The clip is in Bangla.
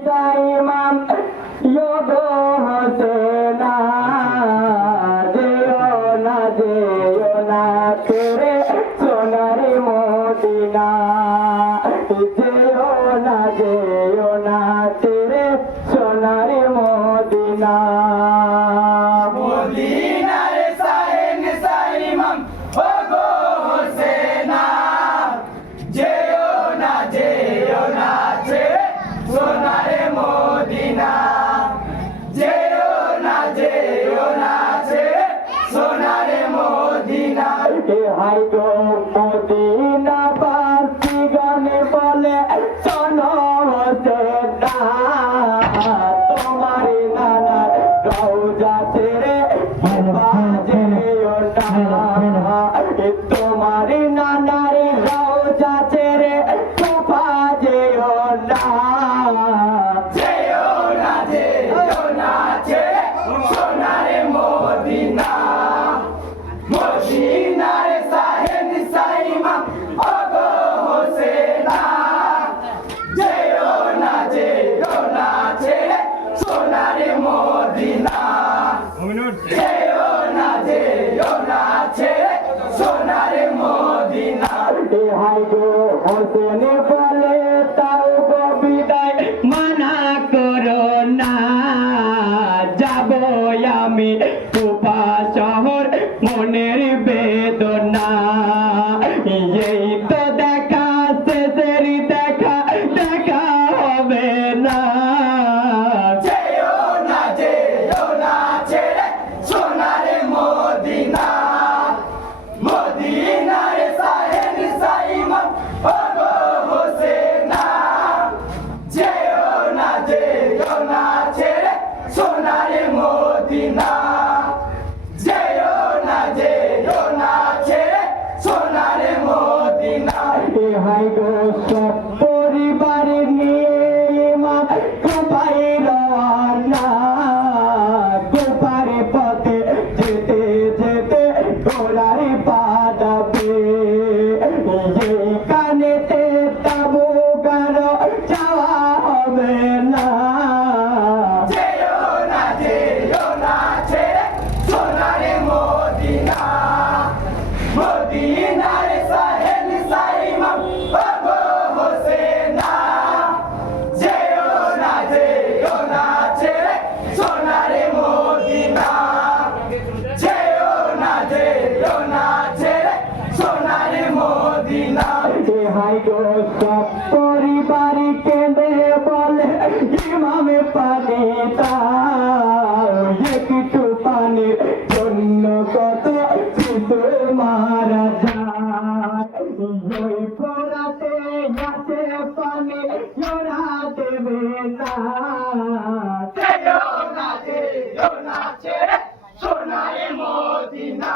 ইমাম ইয়োগো হোসেনা যেও না তেরে সোনারি মদিনা যেও না তেরে সোনারি মদিনা মদিনার সাহেন সাইমাম ওগো হোসেনা যেও না ছেড়ে সোনারে মদিনা যেও না ছেড়ে সোনারে মদিনা হাই গো মদিনা বাসি গানে বলে শোনো হোসেনা তোমার নানার রওজা ছেড়ে বাজেও না তোমার নানার রওজা ছেড়ে বাজেও না যেও না ছেড়ে সোনারে মদিনা মদিনার সাহেন সাইমাম ওগো হোসেনা যেও না ছেড়ে সোনারে মদিনা যেও না ছেড়ে সোনারে মদিনা হাই গো হোসেন বলে তাও গো বিদায় মানা করো না যাব আমি কুফা শহর মনের বেদনা এই তো দেখা শেষের দেখা হবে না যেও না ছেড়ে সোনারে মদিনা মদিনার সাহেন সাইমাম ওগো হোসেনা যেও না ছেড়ে সোনারে মদিনা যেও না ছেড়ে সোনারে মদিনা হাই গো সব পরিবার নিয়ে মা কোপাই রওনা কোপারে পথে যেতে ঘোড়ার পা দাবে এই কানেতে তাবু গানো যাওয়া হবে না যেও না ছেড়ে সোনারে মদিনা মদিনার সাহেন সাইমাম ওগো হোসেনা যেও না ছেড়ে সোনারে মদিনা যেও না ছেড়ে সোনারে মদিনা হাই গো সব পরিবার কেঁদে বলে ইমামে পানি তাও একটু পানির জন্য কত শিশু মারা যায় ওই পোড়াতে আসে পানি জোড়া দেবে না যেও না ছেড়ে সোনারে মদিনা